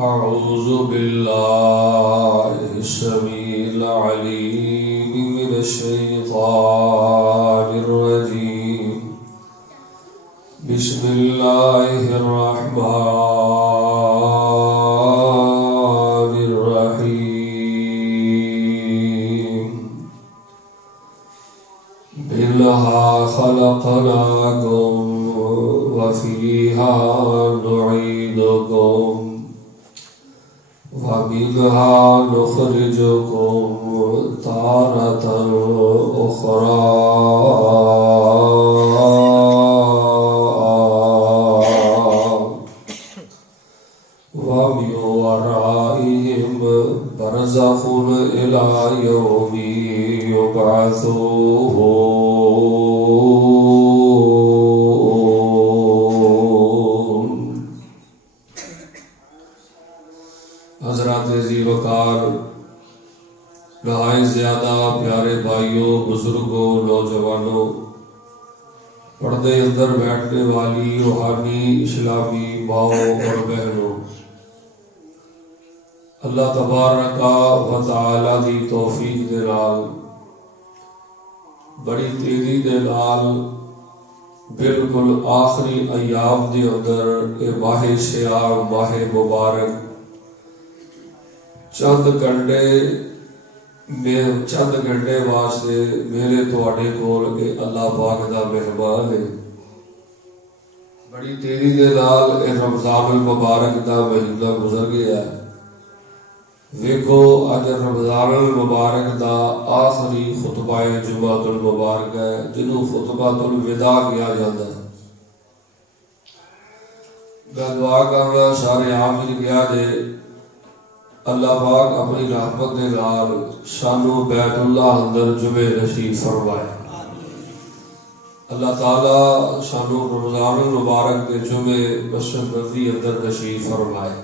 أعوذ بالله السميع العليم من الشيطان الرجيم. بسم الله الرحمن الرحيم. منها خلقناكم وفيها نعيدكم ومنها نخرجكم تارة أخرى. ومن ورائهم برزخ إلى يوم يبعثون. حضرات ذی وقار، نہایت زیادہ پیارے بھائیوں، بزرگوں، نوجوانوں، پردے اندر بیٹھنے والی روحانی اسلامی ماؤں اور بہنوں، اللہ تبارک و تعالی دی توفیق دے نال بڑی تیزی دے نال بالکل آخری ایام دے اندر اے ماہ سیام، ماہ مبارک چند گھنٹے واسطے میرے تواڈے کول اے اللہ پاک دا مہمان ہے۔ بڑی تیزی دے نال اے رمضان المبارک دا مہینہ گزر گیا ہے۔ ویکھو اج رمضان المبارک دا آخری خطبہ جمعۃ المبارک ہے، جنوں خطبۃ الوداع کیا جاتا ہے۔ میں دعا کرنا سارے عامل کیا جے اللہ پاک اپنی رحمت دے نال سانو بیت اللہ اندر جمعے نصیب فرمائے۔ اللہ تعالی سانو رمضان المبارک کے جمعے مسجد نبوی اندر نصیب فرمائے۔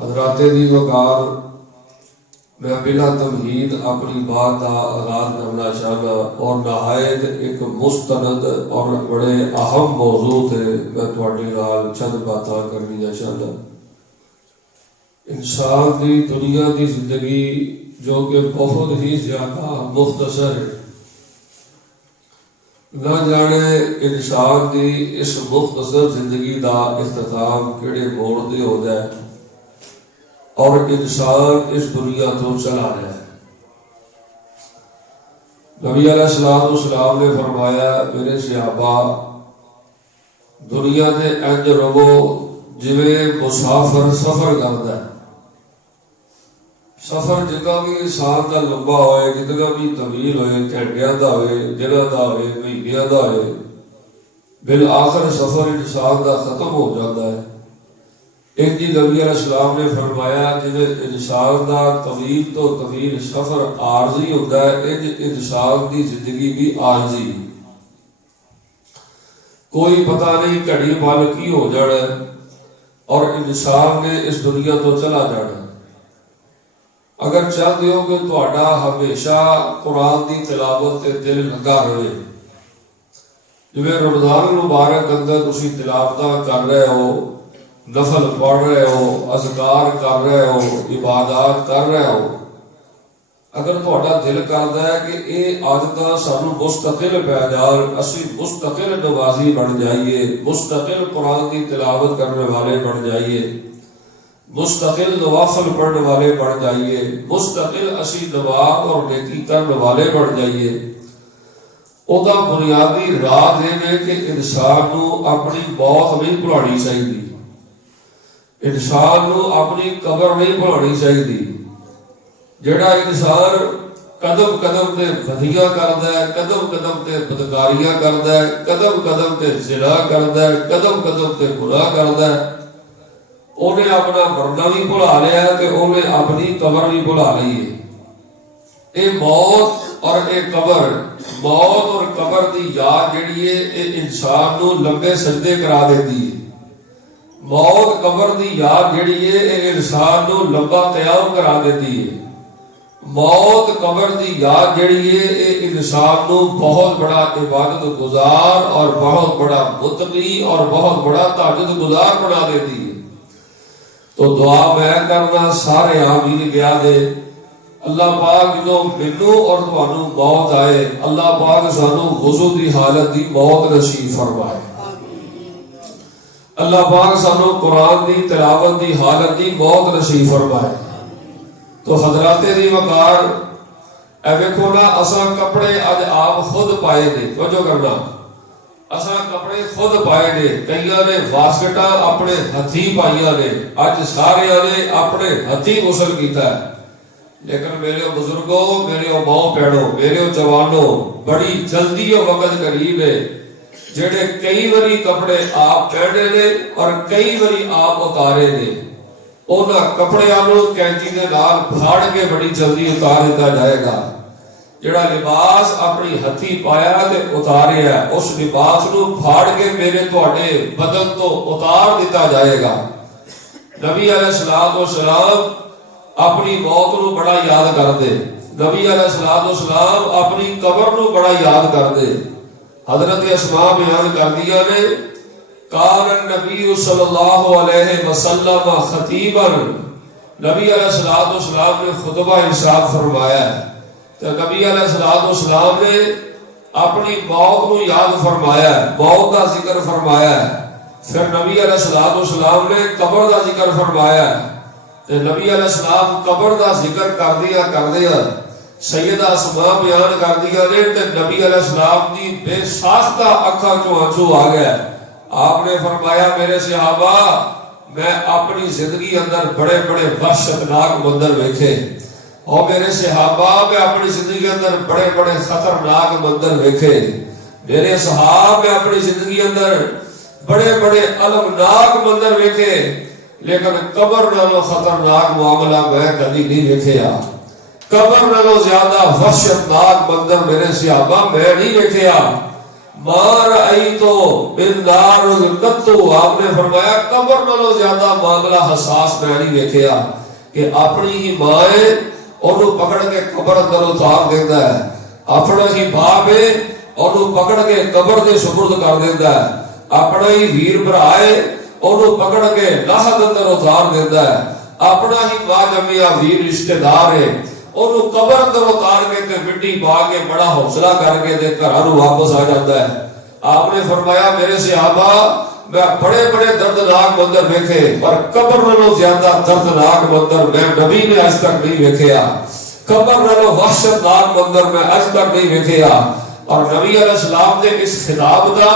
حضرات دی وقار، میں بلا تمہید اپنی بات کا آغاز کرنا چاہتا اور نہایت ایک مستند اور بڑے اہم موضوع تھے میں تواڈے نال چند باتاں کرنی چاہتا۔ انسان دی دنیا دی زندگی جو کہ بہت ہی زیادہ مختصر ہے، نہ جانے انسان دی اس مختصر زندگی دا اختتام کیڑے موڑ دے ہو جائے اور انسان اس دنیا تو چلا جائے۔ نبی علیہ السلام نے فرمایا، میرے صحابہ دنیا دے انج رہو جویں مسافر سفر کرتا ہے۔ سفر جتنا بھی انسان کا لمبا ہوئے، جتنا بھی طویل ہوئے، گھنٹیاں دا ہوئے، دنوں دا ہوئے، مہینیاں دا ہوئے، بالآخر سفر انسان کا ختم ہو جاتا ہے۔ ایک جی نبی علیہ السلام نے فرمایا جب انسان کا طویل تو طویل سفر عارضی ہوتا ہے، انسان کی زندگی بھی عارضی، کوئی پتہ نہیں گھڑی پل کی ہو جانا ہے اور انسان نے اس دنیا تو چلا جانا ہے۔ اگر چاہتے ہو کہ تہاڈا ہمیشہ قرآن کی تلاوت تے دل لگا رہے، جویں رمضان المبارک اندر تسی تلاوتاں کر رہے ہو، نفل پڑھ رہے ہو، اذکار کر رہے ہو، عبادات کر رہے ہو، اگر تہاڈا دل کردا ہے کہ اے اج دا سانو مستقل پہ جان، اسی مستقل نمازی بن جائیے، مستقل قرآن کی تلاوت کرنے والے بن جائیے، مستقل نوافل پڑھنے والے بن جائیے، مستقل اسی نماز اور نیکی کرنے والے بن جائیے، او دا بنیادی راز یہ ہے کہ انسان نو اپنی موت نہیں بھلانی چاہیے، انسان نو اپنی قبر نہیں بھلانی چاہیے۔ جڑا انسان قدم قدم تے بدیاں کردا ہے، قدم قدم تے بدکاریاں کردا ہے، قدم قدم تے زنا کردا ہے، قدم قدم تے گناہ کردا ہے، انہیں اپنا مرنا بھی بھلا لیا ہے کہ انہیں اپنی قبر بھی بھلا لی ہے۔ اے موت اور اے قبر، موت اور قبر دی یاد جڑی ہے اے انسان نو لمبے سجدے کرا دیتی ہے۔ موت قبر دی یاد جڑی ہے اے انسان نو لمبا قیام کرا دیتی ہے۔ موت قبر دی یاد جڑی ہے اے انسان نو بہت بڑا عبادت گزار اور بہت بڑا متقی اور بہت بڑا تہجد گزار بنا دیتی ہے۔ تو دعا میں کرنا سارے آمین گیا دے اللہ پاک جو مینوں اور تانوں موت آئے اللہ پاک سانوں وضو دی حالت دی موت نصیب فرمائے اللہ پاک سانوں قرآن دی تلاوت دی حالت دی موت نصیب فرمائے تو حضرات دی وقار اے ویکھو نا اساں کپڑے اج آپ خود پائے نے توجہ کرنا اساں کپڑے خود پائے نے کئیاں نے واسکٹاں اپنے ہتھی پائیاں نے اج سارے نے اپنے ہتھی غسل کیتا ہے لیکن میرے بزرگوں میرے ماں پیڑوں میرے جوانوں بڑی جلدی وقت قریب ہے جڑے کئی وری کپڑے آپ پہنے نے اور کئی وری آپ اتارے نے انہاں کپڑیاں نوں کینچی دے نال پھاڑ کے بڑی جلدی اتار دیتا جائے گا جڑا لباس اپنی ہتھی پایا تے اتارے ہے اس لباس نو پھاڑ کے میرے تواڈے بدن تو اتار دیتا جائے گا نبی علیہ الصلوۃ والسلام اپنی موت نو بڑا یاد کر دے نبی علیہ الصلوۃ والسلام اپنی قبر نو بڑا یاد کر دے حضرت اسماء بیان کر دیا نے کان النبی صلی اللہ علیہ وسلم خطیبا نبی علیہ الصلوۃ والسلام نے خطبہ ارشاد فرمایا ہے تو نبی علیہ الصلوۃ والسلام نے اپنی موت کو یاد فرمایا ہے موت کا ذکر فرمایا ہے پھر نبی علیہ الصلوۃ والسلام نے قبر کا ذکر فرمایا ہے تو نبی علیہ السلام قبر کا ذکر کر دیا سیدہ اسماء بیان کر دیا نے تے نبی علیہ السلام دی بے ساختہ اکھاں چوں آنسو آ گیا آپ نے فرمایا میرے صحابہ میں اپنی زندگی اندر بڑے بڑے وحشتناک منظر ویکھے اور میرے صحابہ میں اپنی زندگی اندر بڑے بڑے خطرناک منظر ویکھے میرے صحابہ میں اپنی زندگی اندر بڑے بڑے المناک منظر ویکھے لیکن قبر نالوں خطرناک معاملہ میں کبھی نہیں ویکھیا قبر نالوں زیادہ وحشتناک منظر میرے صحابہ میں نہیں ویکھیا مار آئی تو بندار قطو آپ نے فرمایا قبر نالوں زیادہ معاملہ حساس میں نہیں ویکھیا کہ اپنی ہی ماں انہوں پکڑ کے قبر اندر اتار دیتا ہے اپنا ہی باپ ہے انہوں پکڑ کے قبر دے سپرد کر دیتا ہے اپنا ہی ویر برائے انہوں پکڑ کے لاحد اندر اتار دیتا ہے اپنا ہی ماں جمعیہ ویر رشتہ دار ہے انہوں قبر اندر اتار کے تے مٹی پا کے بڑا حوصلہ کر کے دے گھرانوں واپس آ جاتا ہے آپ نے فرمایا میرے صحابہ میں بڑے بڑے دردناک منظر ویکھے پر قبر نالوں زیادہ دردناک منظر میں نبی نے آج تک نہیں ویکھیا قبر نالوں وحشتناک منظر میں آج تک نہیں ویکھیا اور نبی علیہ السلام دے اس خطاب دا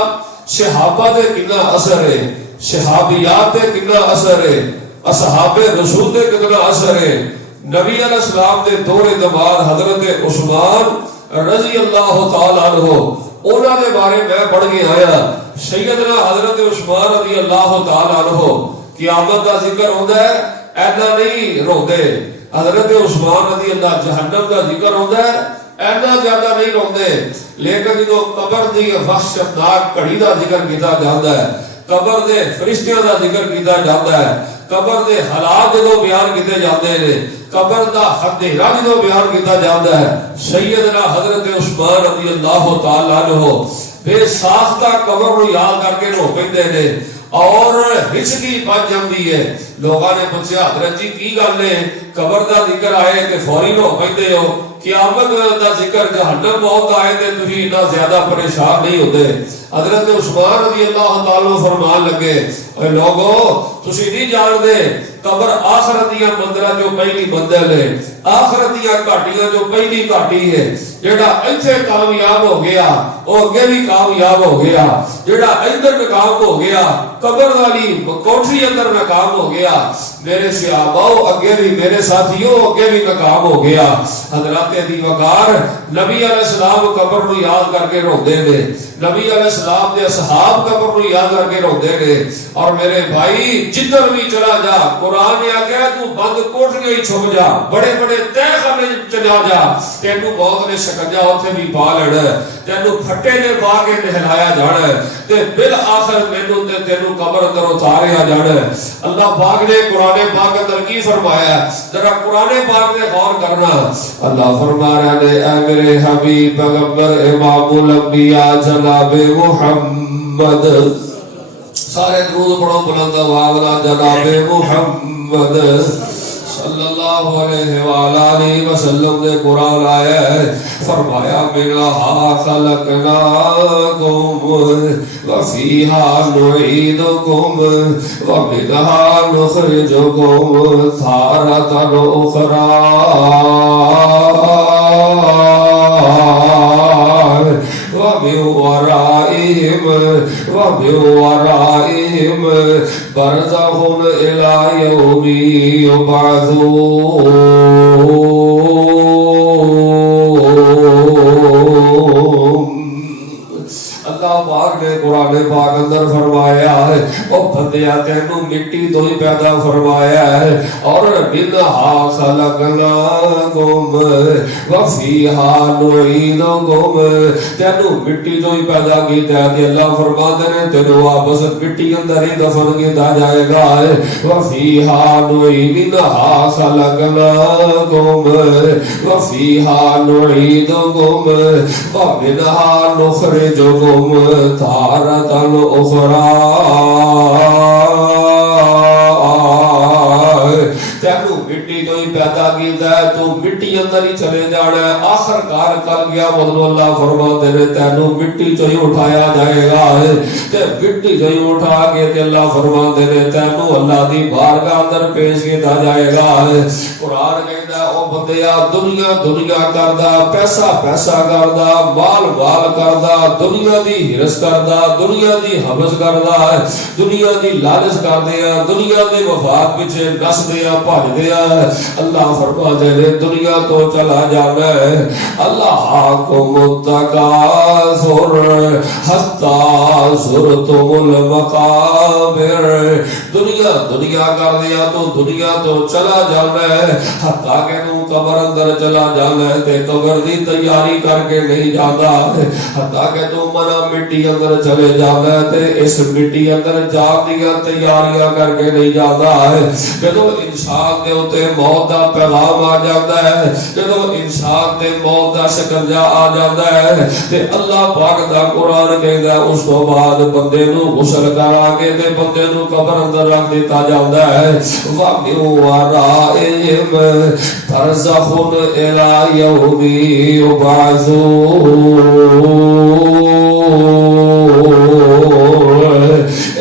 صحابہ دے کتنا اثر ہے صحابیات دے کتنا اثر ہے اصحاب رسول دے کتنا اثر ہے نبی علیہ السلام دے دور دمار حضرت عثمان رضی اللہ تعالی عنہ انہاں دے بارے میں پڑھ کے آیا سیدنا حضرت عثمان رضی اللہ تعالی عنہ قیامت کا ذکر ہوتا ہے اینا نہیں روندے حضرت عثمان رضی اللہ جہنم کا ذکر ہوتا ہے اینا زیادہ نہیں روندے لیکن جو قبر دی وحشتناک کڑی دا ذکر کیتا جاتا ہے قبر دے فرشتیاں دا ذکر کیتا جاتا ہے قبر دے حالات جو بیان کیتے جاتے ہیں قبر دا حد راج جو بیان کیتا جاتا ہے سیدنا حضرت عثمان رضی اللہ تعالی عنہ بے ساختہ قبر کو یاد کر کے رو پیندے نے اور ہچکی بن جاندی ہے لوگاں نے پوچھا حضرت جی کی گل ہے قبر دا ذکر آئے کہ فوری رو پیندے ہو قیامت دا ذکر جہنم موت آئے تے تسی اتنا زیادہ پریشان نہیں ہوتے حضرت عثمان رضی اللہ تعالی فرمان لگے اے لوگو تسی نہیں جان دے قبر آخرت دیاں مندراں جو پہلی منزل ہے آخرت دیاں گھاٹیاں جو پہلی گھاٹی ہے جڑا ایتھے کامیاب ہو گیا او اگے بھی کامیاب ہو گیا جڑا ادھر ناکام ہو گیا قبر والی کوٹھی اندر ناکام ہو گیا میرے صحاباؤ اگے بھی میرے ساتھیوں اگے بھی ناکام ہو گیا حضرات دی وقار نبی علیہ السلام قبر نو یاد کر کے روندے نے نبی علیہ السلام دے اصحاب قبر نو یاد کر کے روندے نے اور میرے بھائی جدھر بھی چلا جا قرآن نے آخیا تو بند کوٹھیاں ہی چھپ جا بڑے بڑے تہ خانے چلا جا تینوں موت نے شکنجا اوتھے بھی پا لینا تینوں پھٹے نے پا کے نہلایا جانا تے بالآخر مینوں تے تینوں قبر اندر اتاریا جانا اللہ پاک نے قرآن پاک اندر کی فرمایا ذرا قرآن پاک نے غور کرنا اللہ فرما رہا ہے اے میرے حبیب پیغمبر امام الانبیاء جناب محمد سارے درود پڑھو بلند آواز نال جناب محمد صلی اللہ علیہ وآلہ وسلم نے قرآن آیا ہے، فرمایا منہا خلقناکم وفیہا نعیدکم ومنہا نخرجکم تارۃ اخری ومن ورائهم برزخ إلى يوم يبعثون۔ اللہ پاک نے قرآن پاک اندر فرمایا ہے او بندیا تینوں مٹی تو ہی پیدا فرمایا ہے اور منہا خلقناکم وفیہا نعیدکم، تینوں مٹی تو ہی پیدا کیتا ہے۔ اللہ فرماتے ہیں تینوں واپس مٹی اندر ہی دفن کیتا جائے گا۔ وفیہا منہا خلقناکم وفیہا نعیدکم ومنہا نخرجکم تارۃ اخری۔ تینوں مٹی تو ہی پیدا کیتا ہے، تو مٹی اندر ہی چلے جانا ہے۔ آخر کار کر گیا مطلب اللہ فرماتے ہیں تینوں مٹی تو ہی اٹھایا جائے گا، تے مٹی تو ہی اٹھا کے تے اللہ فرماتے ہیں تینوں اللہ دی بارگاہ اندر پیش کیتا جائے گا۔ قرآن کہتا ہے او بندیا دنیا دنیا کردا، پیسہ پیسہ کردا، مال مال کردا، دنیا دی ہرس کردا، دنیا دی حوث کردا، دنیا دی لالچ کردے آ، دنیا دے مفاد پیچھے نسدے آ بھجدے آ۔ اللہ فرماتے ہیں دنیا تو چلا جانا ہے۔ الہاکم التکاثر حتی زرتم المقابر، دنیا دنیا کر دیا تو دنیا تو چلا جانا ہے، حتیٰ کہ تو قبر اندر چلا جانا ہے تے قبر دی تیاری کر کے نہیں جانا ہے، حتیٰ کہ تو منا مٹی اندر چلے جانا ہے تے اس مٹی اندر جان دیا تیاریاں کر کے نہیں جانا ہے۔ جدو انسان دے اوتے موت دا پیغام آ جاتا ہے، جدو انسان دے موت دا شکنجا آ جاتا ہے تے اللہ پاک دا قرآن کہندا ہے اس تو بعد بندے نو غسل کرا کے تے بندے نو قبر اندر رکھ دیتا جاتا ہے۔ وَمِن وَرَائِهِمْ بَرْزَخٌ إِلَى يَوْمِ يُبْعَثُونَ۔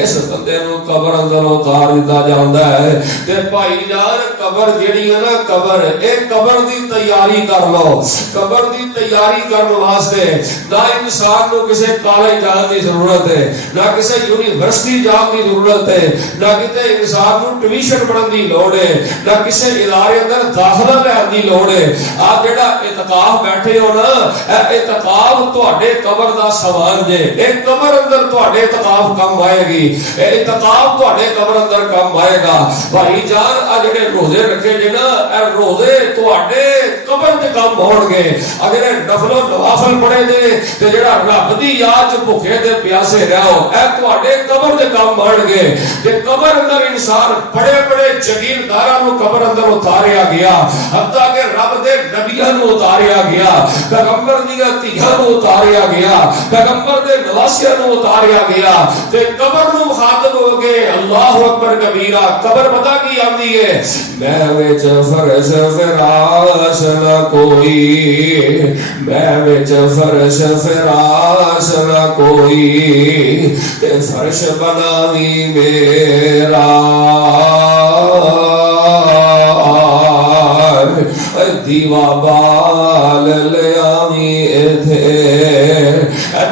اس بندے نو قبر اندر اتار دیتا جاتا ہے تے بھائی جان قبر جیڑی ہے نا قبر، اے قبر دی تیاری کر لو۔ قبر دی تیاری کرنے واسطے نہ انسان کو کسی کالج جان کی ضرورت ہے، نہ کسی یونیورسٹی جان کی ضرورت ہے، نہ کسی انسان کو ٹیوشن پڑھن دی لوڑ ہے، نہ کسی ادارے اندر داخلہ لین دی لوڑ ہے۔ آپ جڑا اعتکاف بیٹھے ہو نا، اعتکاف تواڈے قبر دا سامان جے، اے قبر اندر تواڈے اعتکاف کم آئے گی، اے اعتکاف تواڈے قبر اندر کم آئے گا۔ بھائی جان آ جڑے روزے رکھے جے نا، اے روزے تواڈے قبر تے کم ہون گے۔ اگر نفل و نوافل پڑھے دے تے جڑا رب دی یاد چ بھوکے تے پیاسے رہو، اے تواڈے قبر تے کم آن گے۔ تے قبر اندر انسان بڑے بڑے جگیرداراں نو قبر اندر اتاریا گیا، حتیٰ کہ رب دے نبیاں نو اتاریا گیا، پیغمبر دیاں دھیاں نو اتاریا گیا، پیغمبر دے نواسیاں نو اتاریا گیا۔ تے قبر نو مخاطب ہو گئے اللہ اکبر کبیرہ۔ قبر پتہ کی آندی ہے؟ میں وچ فرش فراش نہ کوئی، میں وچ فرش فراش نہ کوئی، تے فرش بناوی میرا دیوا بال لیاوی ایتھے،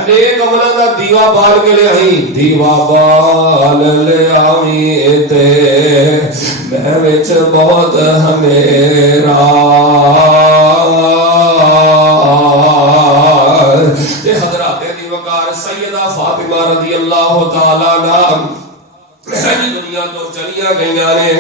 نیک عملاں دا دیوا بال کے لے آئی، دیوا بال لیاوی ایتھے، میں وچ بہت ہمیرا تے حضرات دی وقار سیدہ فاطمہ رضی اللہ تعالی عنہا دنیا تو چلیاں گئیاں نے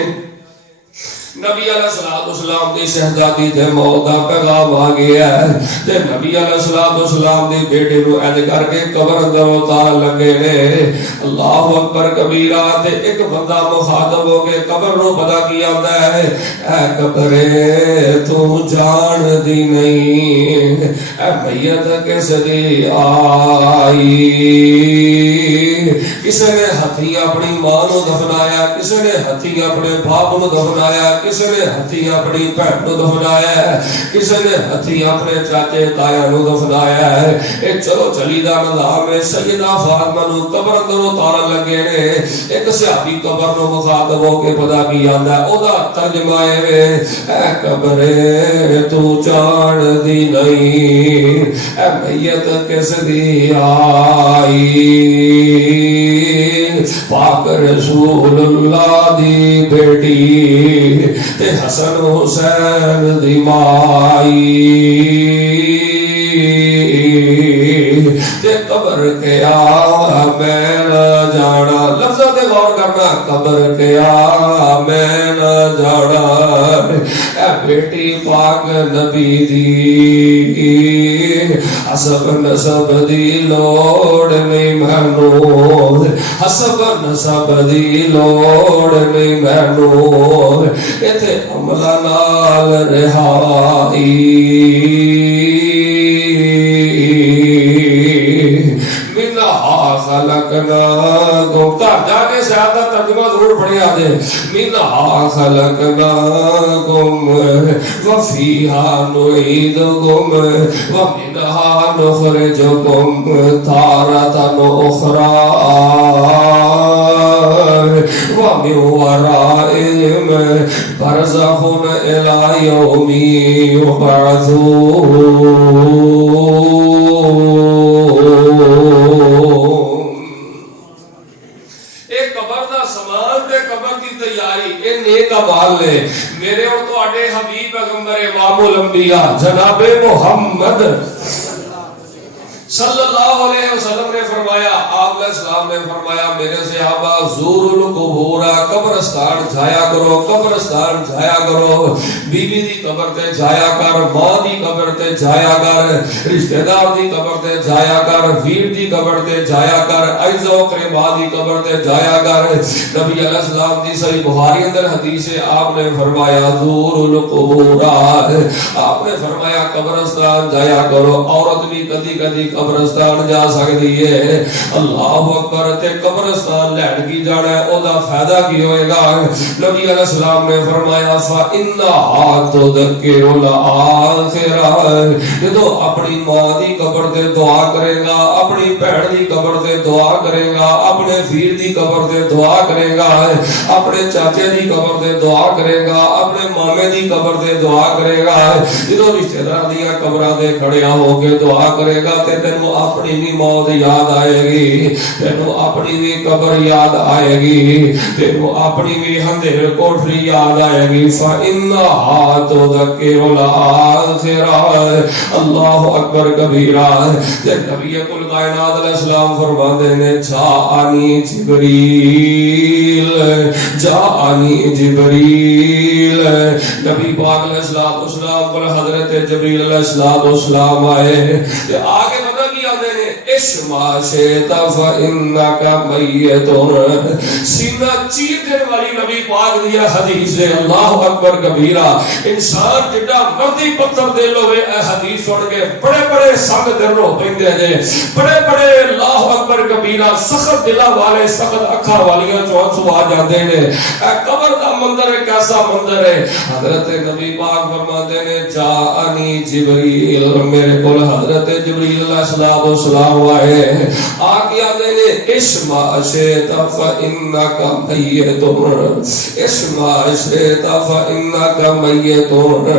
نبی علیہ الصلوۃ والسلام دی شہزادی تے موت دا پیغام آ گیا ہے تے نبی علیہ الصلوۃ والسلام دی بیٹے نو اج کر کے قبر اندر اتار لگے نے اللہ اکبر کبیرہ تے ایک بندہ مخاطب ہو کے قبر نو پتہ کی آندا ہے اے قبرے تو جان دی نہیں اے میت کس دی آئی کسی نے ہتھی اپنی ماں نو دفنایا کسی نے ہتھی اپنے باپ نو دفنایا کسی نے ہتھی اپنی بہن نو دفنایا کسی نے ہتھی اپنے چاچے تایا نو دفنایا ہے اے چلو چلی دا نظام ہے سیدہ فاطمہ نو قبر اندر اتارن لگے نے ایک صحابی قبر نو مخاطب ہو کے پتہ کی آندا ہے او دا ترجمہ اے قبرے تو جان دی نہیں اے میت کس دی آئی پاک رسول اللہ دی بیٹی تے حسن حسین دی مائی تے قبر کیا میں نہ جانا لفظوں تے غور کرنا قبر کیا میں نہ جانا اے بیٹی پاک نبی دی حسب نسب دی لوڑ نہیں مینوں حسب نسب دی لوڑ نہیں مینوں ایتھے عملہ نال رہائی منہا خلقناکم گھر جا کے زیادہ ترجمہ ضرور پڑھیا دے منہا خلقناکم وفیہا نعیدکم ومنہا نخرجکم تارةً اخرى ومن ورائہم برزخ الی یوم یبعثون لے میرے اور تواڈے حبیب پیغمبر امام الانبیاء جناب محمد صلی اللہ علیہ وسلم نے فرمایا آپ علیہ السلام نے فرمایا میرے صحابہ زور القبور قبرستان جایا کرو قبرستان جایا کرو بی بی دی قبر تے جایا کر ماں دی قبر تے جایا کر رشتہ دار دی قبر تے جایا کر ویر دی قبر تے جایا کر عزیز و اقربا دی قبر تے جایا کر نبی علیہ السلام دی صحیح بخاری اندر حدیث ہے آپ نے فرمایا زور القبور آپ نے فرمایا قبرستان جایا کرو عورت بھی کدی کدی قبرستان جا سکتی ہے اللہ اکبر تے قبرستان لین کی جانا ہے او دا فائدہ کی ہوئے گا نبی علیہ السلام نے فرمایا فَإِنَّهَا تُذَكِّرُ الْآخِرَةَ جدو اپنی ماں دی قبر تے دعا کرے گا اپنی بہن دی قبر تے دعا کرے گا اپنے پیر دی قبر تے دعا کرے گا اپنے چاچے دی قبر تے دعا کرے گا اپنے مامے دی قبر تے دعا کرے گا جدو رشتہ دار دی قبراں تے کھڑیا ہو کے دعا کرے گا تے تینو اپنی بھی موت یاد آئے گی تینو اپنی بھی قبر یاد آئے گی تینو اپنی بھی اندھیر کوٹھری یاد آئے گی فَإِنَّهَا تُذَكِّرُ الْآخِرَةَ اللہ اکبر کبیرہ تے نبی کل کائنات علیہ السلام فرماتے ہیں جاءنی جبریل جاءنی جبریل نبی پاک علیہ السلام کو حضرت جبریل علیہ السلام آئے کہ آگے پتہ کی آتے ہیں اسمع شیطا فإنکا میتون سینہ چیر دن والی نبی پاک دیا حدیث ہے اللہ اکبر کبیرہ انسان جڑا مردی پتھر دے لو اے حدیث سن کے بڑے بڑے سنگ دل رو پہندے ہیں بڑے بڑے اللہ اکبر کبیرہ سخت دلہ والے سخت اکھا والیاں چون سو آ جاتے ہیں اے قبر دا مندر ہے کیسا مندر ہے حضرت نبی پاک فرماتے ہیں جاءنی جبریل میرے کول حضرت جبریل علیہ السلام آئے آگے آتے ہیں اسمع شیطا فإنکا میتون اسمع شیطا فإنکا میتون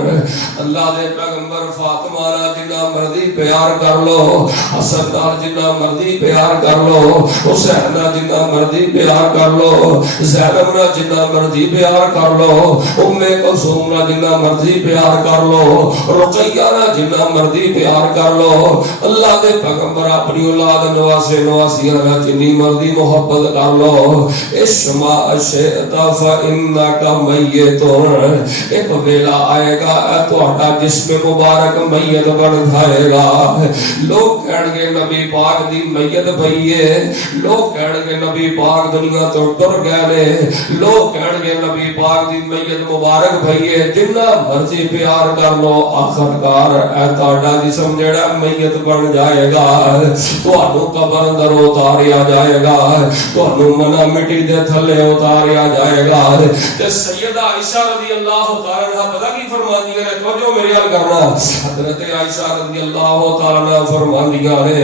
اللہ دے پیغمبر فاطمہ نہ جنہ مرضی پیار کر لو حسن نال جنہ مرضی پیار کر لو حسین نہ جنہ مرضی پیار کر لو زینب نہ جنہ مرضی پیار پیار کر لو، ام کلثوم نال جنہ مرضی پیار کر لو، رقیہ نال جنہ مرضی پیار کر لو، اللہ دے پیغمبر اپنی اولاد نواسے نواسیاں نال جنی مرضی محبت کر لو، اشما شئت فانک میت، ایک ویلا آئے گا تہاڈا جسم مبارک میت بن جائے گا۔ لوگ کہن گے نبی پاک دی میت پئی ہے، لوگ کہن گے نبی پاک دنیا تو ٹر گئے نے، لوگ کہن گے نبی پاک دی میت مبارک پئی ہے، جنہ مرضی پیار کر لو، آخرکار اے تہاڈا جسم جڑا میت بن جائے گا، تہانوں قبر اندر اتاریا جائے گا، تہانوں منا مٹی دے تھلے اتاریا جائے گا۔ تے سیدہ عائشہ رضی اللہ تعالی عنہ پتہ کی فرماندی ہے، توجہ میرے حال کرنا، حضرت عائشہ رضی اللہ تعالی عنہ فرماندیاں نے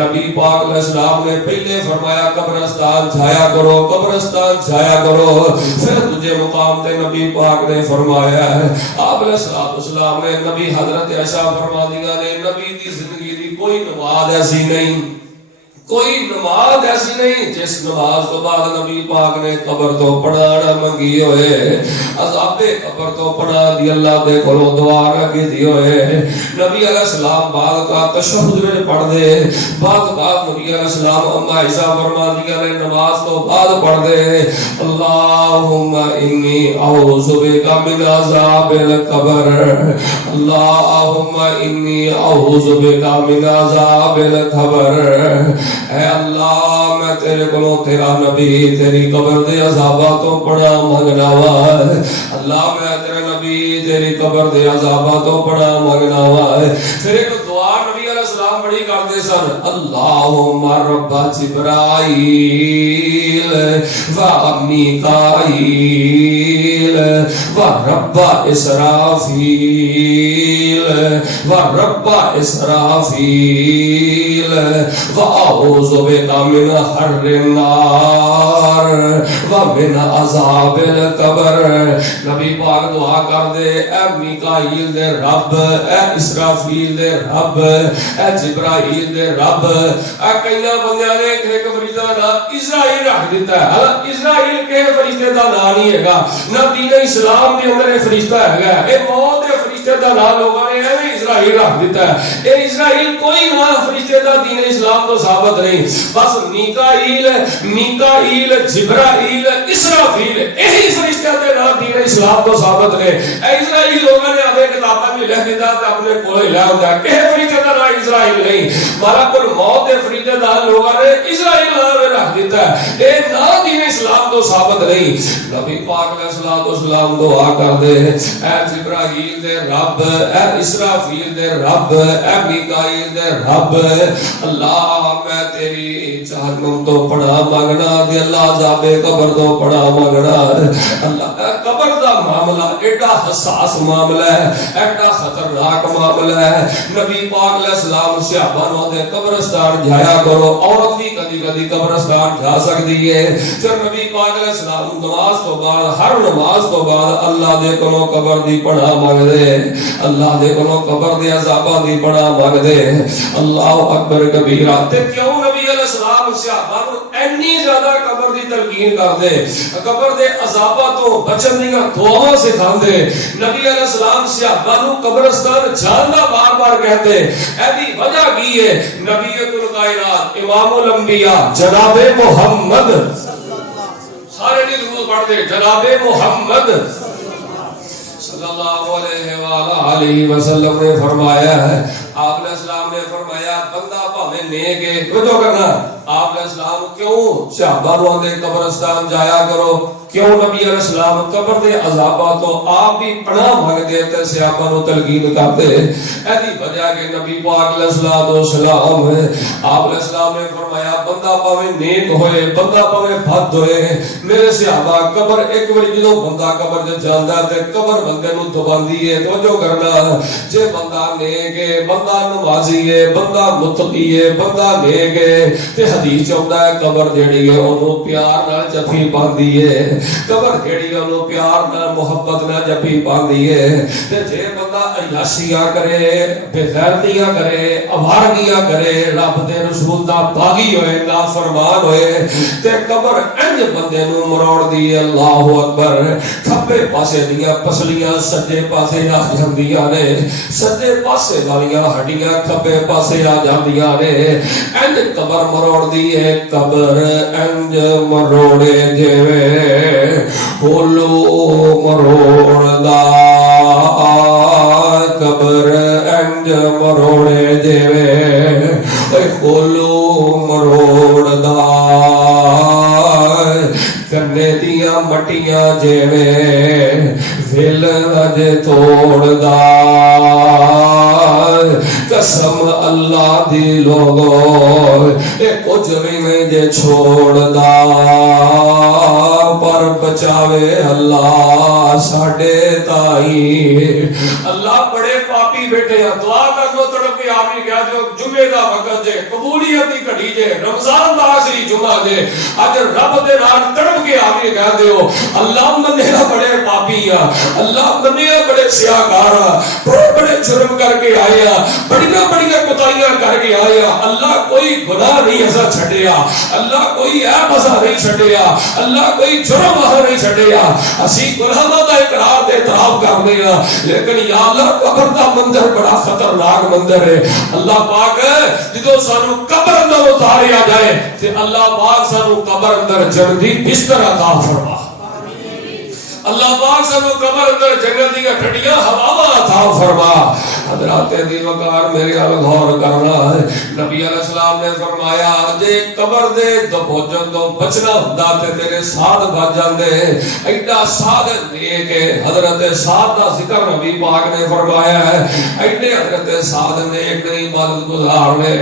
نبی پاک علیہ السلام نے پہلے فرمایا قبرستان جایا کرو، قبرستان جایا کرو، پھر دوسرے مقام تے نبی پاک نے فرمایا ہے، آپ علیہ السلام نے نبی حضرت عائشہ فرماندیاں نے نبی دی زندگی دی کوئی نماز ایسی نہیں، کوئی نماز ایسی نہیں جس نماز تو بعد نبی پاک نے قبر تو پڑھانا منگی ہوئے، عذاب قبر تو پڑھا دی اللہ دے کولو دعا رکھی دی ہوئے، نبی علیہ السلام بعد کا تشہد میں پڑھ دے، بعد کا نبی علیہ السلام اما عائشہ فرما دیا نے نماز تو بعد پڑھ دے، اللہم انی اعوذ بک من عذاب القبر، اللہم انی اعوذ بک من عذاب القبر، اے اللہ میں تیرے کو تیرا نبی تیری قبر دے عذابات تو بڑا منگنا وا، اللہ میں تیرے نبی تیری قبر دے عذابات تو بڑا منگنا وا۔ پھر ایک دعا نبی علیہ السلام بڑی کرتے سن، اللہم رب جبرائیل و میکائیل و رب اسرافیل و رب اسرافیل و اعوذ بک من حر النار و من عذاب القبر۔ نبی پاک دعا کر دے، اے میکائیل دے رب، اے اسرافیل دے رب، اے جبرائیل دے رب۔ کئی بندیاں نے ایک فرشتہ دا اسرائیل رکھ دیتا ہے، اسرائیل کے فرشتے دا نام نہیں ہے گا، نہ دین اسلام کے اندر فرشتہ ہے، اے موت دے فرشتے دا نام لوگوں نے ایویں اسرائیل رکھ دیتا ہے۔ اے اسرائیل کوئی نام فرشتے دا دین اسلام تو ثابت نہیں، بس میکائیل، میکائیل، جبرائیل، اسرافیل، یہی فرشتے دے نام دین اسلام تو ثابت نے۔ اے اسرائیل لوگوں نے اپنے کتاباں میں لکھ دیتا تے اپنے کولے لے آندا ہے، کہ فرشتے دا نام اسرائیل نہیں، ملک الموت دے فرشتے دا لوگوں نے اسرائیل نام رکھ دیتا ہے، اے نام دین اسلام تو ثابت نہیں۔ نبی پاک علیہ السلام دعا کر دے، اے جبرائیل دے رب، اے اسرافیل دے رب، اے میکائیل دے رب، اللہ میں تیری جہنم تو پڑا مانگنا، دے اللہ عذاب قبر تو پڑا مانگنا۔ اللہ قبر دا معاملہ ایڈا حساس معاملہ ہے، ایڈا خطرناک معاملہ ہے۔ نبی پاک علیہ السلام صحابہ نو دے قبرستان جایا کرو، عورت بھی کدی کدی قبرستان جا سکتی ہے۔ پھر نبی پاک علیہ السلام نماز تو بعد، ہر نماز تو بعد اللہ دے کولوں قبر دی پناہ مانگ دے، اللہ دے کولوں قبر دے عذاباں دی پناہ مانگ دے۔ اللہ اکبر کبیرہ۔ تے کیوں نبی علیہ السلام صحابہ نو اتنی زیادہ قبر دی تلقین کر دے، قبر دے عذاباں تو بچن دی دعاواں سکھاندے؟ نبی علیہ السلام صحابہ نو قبرستان جان دا بار بار کہتے، ایدی وجہ کی ہے؟ نبی کل کائنات امام الانبیاء جناب محمد، سارے نہیں درود پڑھ دے، جناب محمد صلی اللہ علیہ وسلم نے فرمایا ہے، آپ علیہ السلام نے فرمایا بندہ بھاویں نیک ہے، توجہ کرنا، آپ علیہ السلام کیوں صحابہ نو دے قبرستان جایا کرو، کیوں نبی علیہ السلام قبر دے عذابات تو آپ بھی پناہ مانگ دیتے، صحابہ نو تلقین کرتے؟ ایسی وجہ کہ نبی پاک علیہ السلام آپ علیہ السلام نے فرمایا بندہ پاویں نیک ہوئے، بندہ پاویں بد ہوئے، میرے صحابہ قبر ایک بار جدوں بندہ قبر تے جاندا تے قبر بندے نو دباندی ہے، توجہ کرنا، جے بندہ نیک ہے، بندہ نمازی ہے، بندہ متقی ہے، بندہ نیک ہے، تے حدیث چاہتا ہے قبر جیڑی ہے انہوں پیار نال جفی باندھی ہے، قبر جیڑی انہوں پیار نہ محبت نہ جپی پاندی ہے تے جے بندہ عیاشیاں کرے بے غیرتیاں کرے آوارگیاں کرے رب دے رسول دا باغی ہوئے نافرمان ہوئے تے قبر انج بندے نو مروڑ دی اللہ اکبر کھبے پاسے دیاں پسلیاں سجے پاسے آ جاندیاں نے سجے پاسے والیاں ہڈیاں کھبے پاسے آ جاندیاں نے انج قبر مروڑ دی ہے قبر انج مروڑے جویں ہولو مروڑ دا قبر انج مروڑے جویں اے ہولو مروڑ دا کنے دیاں مٹیاں جویں ویل اج توڑ دا قسم اللہ دی لوگو اے کچھ بھی نہیں جے چھوڑ دا پر بچاوے اللہ ساڑے تائی اللہ بڑے پاپی بیٹھے ہیں دعا کر لو تڑپ کے آپ نے کہا جو جمعہ دا وقت جے قبولیت دی کڑی جے رمضان دا آخری جمعہ جے اج رب دے نال تڑپ کے آپ نے کہا دیو اللہ منیا بڑے پاپی ہیں اللہ منیا بڑے سیاہکار بڑے بڑے جرم کر کے آیا بڑیاں بڑیاں کوتاہیاں کر کے آیا اللہ کوئی گناہ نہیں ایسا چھڈیا اللہ کوئی عیب ایسا نہیں چھڈیا اللہ کوئی جرم ایسا نہیں چھڈیا اسی گناہاں دا اقرار تے اعتراف کرنے ہاں لیکن یا اللہ قبر دا منظر بڑا خطرناک منظر ہے اللہ پاک جدوں سانو قبر اندر اتاریا جائے تے اللہ پاک سانو قبر اندر جنتی بستر عطا فرما اللہ پاک سانو قبر اندر جنت دی ٹھنڈیاں ہواواں عطا فرما حضرات دی وقار میرے ال غور کرنا ہے نبی علیہ السلام نے فرمایا جے قبر دے دبوجن تو بچنا ہوندا تے میرے ساتھ بچ جاندے ایڈا ساتھ دے کے حضرت سعد دا ذکر نبی پاک نے فرمایا ہے ایڈے حضرت سعد نے ایک عبادت گزار نے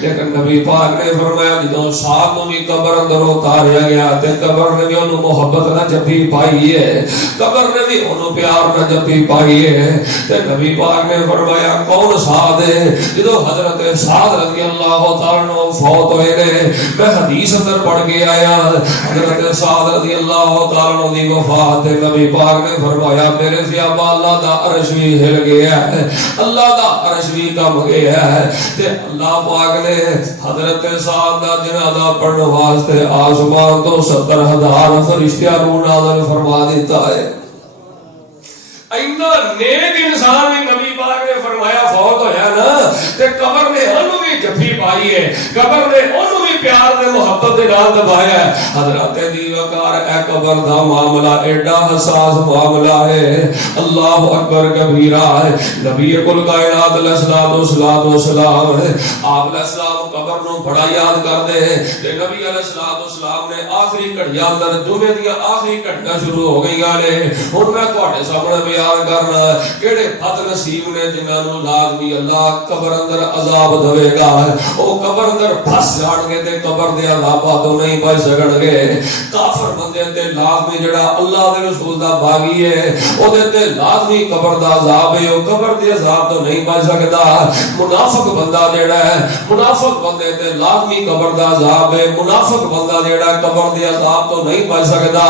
لیکن نبی پاک نے فرمایا جدوں سعد نو بھی قبر اندر اتاریا گیا تے قبر نے بھی انہوں محبت نہ جپی پائی ہے قبر نے بھی انہوں پیار نہ جپی پائی ہے تے نبی پاک نے فرمایا کون سعد ہے جدو حضرت سعد رضی اللہ تعالیٰ عنہ فوت ہوئے نے میں حدیث اندر پڑھ کے آیا حضرت سعد رضی اللہ تعالیٰ عنہ دی وفات تے نبی پاک نے فرمایا میرے سیابہ اللہ دا عرش بھی ہل گیا ہے اللہ دا عرش بھی کم گیا ہے تے اللہ پاک نے حضرت سعد دا جنازہ پڑھنے واسطے آسمان تو 70,000 فرشتیاں رو نازل فرما دیتا ہے اینا نیک انسان بھی نبی پاک نے فرمایا فوت ہویا نا تے قبر نے انہوں بھی جفی پائی ہے قبر نے انہوں بھی پیار نے محبت دے نال دبایا ہے حضرات دی وقار اے قبر دا معاملہ ایڈا حساس معاملہ ہے اللہ اکبر کبیرہ ہے نبی کل کائنات علیہ السلام آپ علیہ السلام قبر نو بڑا یاد کر دے تے نبی علیہ السلام نے آخری گھڑیاں اندر جمعے دی آخری گھڑیاں شروع ہو گئیاں نے ہن میں تواڈے سامنے بیان کرنا کیڑے بد نصیب نے جنہاں نو لازمی اللہ قبر اندر عذاب دے گا او قبر اندر پھس جان گے تے قبر دے عذاباں تو نہیں بچ سکن گے کافر بندے تے لازمی جڑا اللہ دے رسول دا باغی ہے او دے تے لازمی قبر دا عذاب ہے او قبر دے عذاب تو نہیں بچ سکدا منافق بندہ جڑا ہے منافق بندے تے لازمی قبر دا عذاب ہے منافق بندہ جڑا قبر دے عذاب تو نہیں بچ سکدا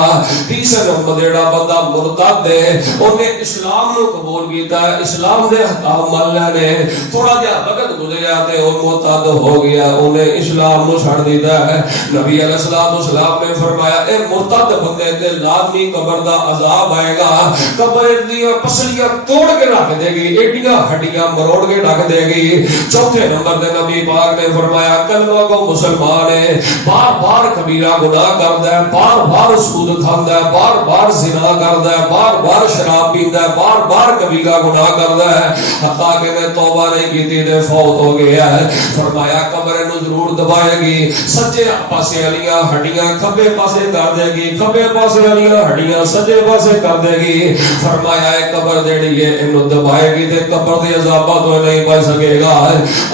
تیسرا نمبر جڑا بندہ مرتد ہے اونے اسلام نو قبول کیتا ہے اسلام دے احکام مان لے تھوڑا جہا وقت گزریا تے او مرتد ہو گیا انہیں اسلام نو چھڑ دیتا ہے نبی علیہ السلام نے فرمایا اے مرتد بندے تے لازمی قبر دا عذاب آئے گا قبر دی پسلیاں توڑ کے رکھ دے گی ایڈیاں ہڈیاں مروڑ کے رکھ دے گی چوتھے نمبر تے نبی پاک نے فرمایا کلمہ کو مسلمان ہے بار بار کبیرہ گناہ کردا ہے بار بار سود کھاندا ہے بار بار زنا کردا ہے بار بار شراب پیندا ہے بار بار کبیرہ گناہ کردا ہے حتیٰ کہ میں توبہ نہیں کیتی تے فوت ہو گیا ہے فرمایا قبر نو ضرور دبائے گی سجے پاسے والیاں ہڈیاں کھبے پاسے کر دے گی کھبے پاسے والیاں ہڈیاں سجے پاسے کر دے گی فرمایا اے قبر جیڑی ہے اینو دبائے گی تے قبر دے عذاباں تو نہیں بچ سکے گا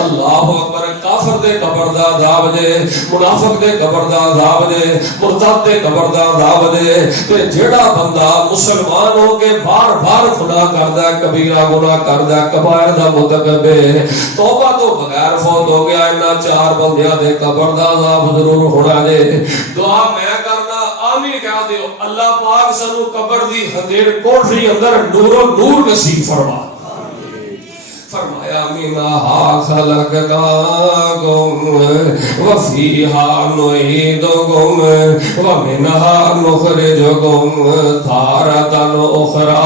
اللہ اکبر کافر دے قبر دا عذاب دے منافق دے قبر دا عذاب دے مرتد دے قبر دا عذاب دے تے جیڑا بندہ مسلمان ہو کے بار بار گناہ کردا ہے کبیرہ گناہ کردا ہے کبائر دا مرتکب ہے توبہ تو بغیر فوت ہو گیا انہاں چار بندیاں دے قبر دا عذاب ضرور ہونا ہے دعا میں کرنا آمین کہہ دیو اللہ پاک سانو قبر دی اندھیر کوٹھی اندر نور و نور نصیب فرما. فرمایا منہا خلقناکم وفیہا نعیدکم ومنہا نخرجکم تارۃ اخری.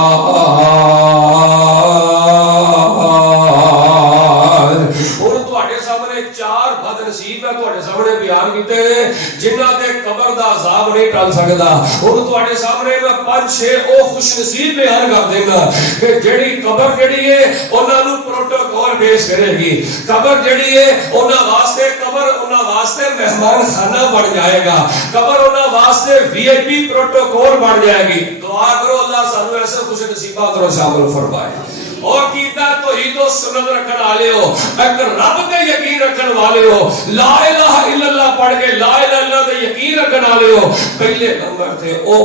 چار بد نصیب ہے تواڈے سامنے بیان کیتے ہیں جنہاں تے قبر دا عذاب نہیں ٹل سکدا. ہن تواڈے سامنے میں 5-6 او خوش نصیب بیان کر دینا کہ جڑی قبر جڑی ہے انہاں نوں پروٹوکول پیش کرے گی. قبر جڑی ہے انہاں واسطے قبر انہاں واسطے مہمان خانہ بن جائے گا. قبر انہاں واسطے وی آئی پی پروٹوکول بن جائے گی. دعا کرو اللہ سانو ایسے خوش نصیبات میں شامل فرمائے. اور کیتا توحید و سنت رکھن والے ہو, ایک رب تے یقین رکھن والے ہو, لا الہ الا اللہ پڑھ کے لا الہ الا اللہ تے یقین رکھن والے ہو. پہلے نمبر تے او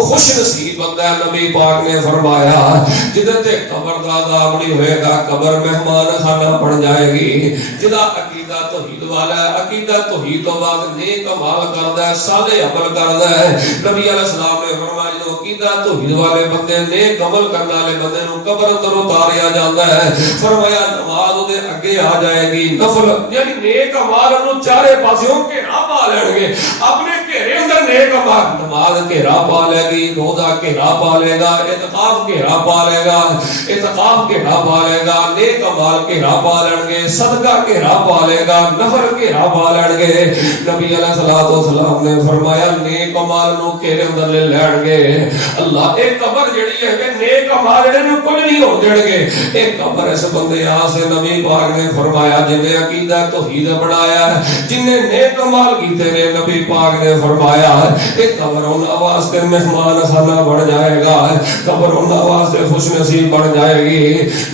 خوش نصیب بندہ ہے. نبی پاک نے فرمایا جدے تے قبر دا عذاب نہیں ہوئے گا, قبر مہمان خانہ بن جائے گی. جدا عقیدہ توحید والا ہے, عقیدہ توحید تو بعد نیک عمل کردا ہے, صالح عمل کردا ہے. نبی علیہ السلام نے فرمایا جو عقیدہ توحید والے بندے نیک عمل کرنے والے بندے نوں قبر اندر اتاریا جاتا ہے. فرمایا نماز دے اگے آ جائے گی, نفل یعنی نیک اعمال نوں چارے پاسوں گھیرا پا لین گے. اپنے گھیرے اندر نیک اعمال, نماز گھیرا پا لے گی, روزہ گھیرا پا لے گا, اعتکاف گھیرا پا لے گا, اعتکاف گھیرا پا لے گا, نیک اعمال گھیرا پا لین گے, صدقہ گھیرا پا لے گا, نفل گھیرا پا لین گے. نبی علیہ الصلوۃ والسلام نے فرمایا نیک اعمال نوں گھیرے اندر لے لین گے. اللہ ایک قبر جڑی ہے کہ نیک اعمال جڑے نوں کچھ نہیں ہو دین گے. ایک قبر ایسے بندے آ سے نبی پاک نے فرمایا جن نے عقیدہ توحید بنایا ہے, جن نے نیک اعمال کیتے نے, نبی پاک نے فرمایا ایک قبر انہاں واسطے مہمان خانہ بن جائے گا, قبر انہاں واسطے خوش نصیب بن جائے گی.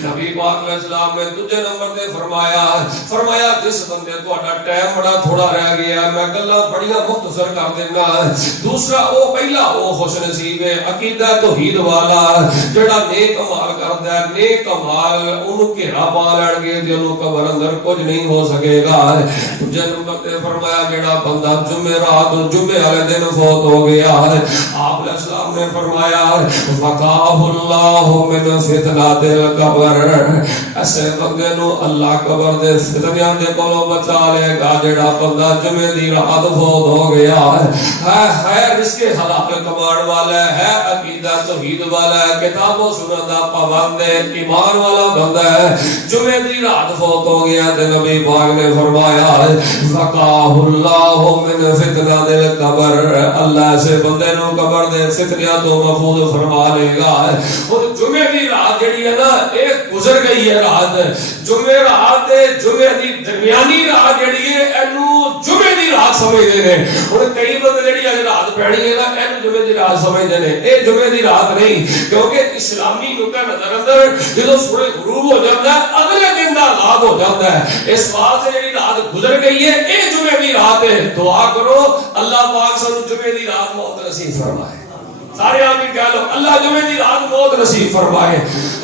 نبی پاک علیہ السلام نے دوسرے نمبر تے فرمایا جس بندے تہاڈا ٹائم بڑا تھوڑا رہ گیا, میں گلاں بڑیاں مختصر کر دینا. دوسرا او پہلا او خوش نصیب ہے عقیدہ توحید والا جڑا نیک عمل کردا ہے. نیک عمل اونوں گھیرا پا لین گے تے اونوں قبر اندر کچھ نہیں ہو سکے گا. دوسرے نمبر تے فرمایا جڑا بندہ جمعرات جمعے والے دن فوت ہو گیا, آپ علیہ السلام نے فرمایا وقاہ اللہ من فتنۃ القبر, ایسے بندے نو اللہ قبر دے فتنیاں دے کولوں بچا لے گا جڑا بندہ جمعے دی رات فوت ہو گیا ہے رزق حلال کمان والا ہے, عقیدہ توحید والا ہے, کتاب و سنت دا پابند ہے, ایمان والا بندہ ہے, جمعے دی رات فوت ہو گیا تے نبی پاک نے فرمایا وقاہ اللہ من فتنۃ القبر, اللہ سے بندے نو قبر دے فتنیاں تو محفوظ فرما لے گا. اور جمعے دی رات جڑی ہے نا ایک گزر گئی ہے رات, جمعے رات تے جمعے دی درمیانی رات جڑی ہے اینو جمعے دی رات سمجھدے نے. ہن کئی بندے جڑی اج رات پڑھی ہے نا اینو جمعے دی رات سمجھدے نے, اے جمعے دی رات نہیں, کیونکہ اسلامی نقطہ نظر اندر جدو سورج غروب ہو جاتا ہے اگلے دن دا آغاز ہو جاتا ہے. اس بات سے جڑی رات گزر گئی ہے اے جمعے دی رات ہے. دعا کرو اللہ پاک سانو جمعے دی رات موت نصیب فرمائے. سارے آمین کہہ لو, اللہ جمعے دی رات موت نصیب فرمائے.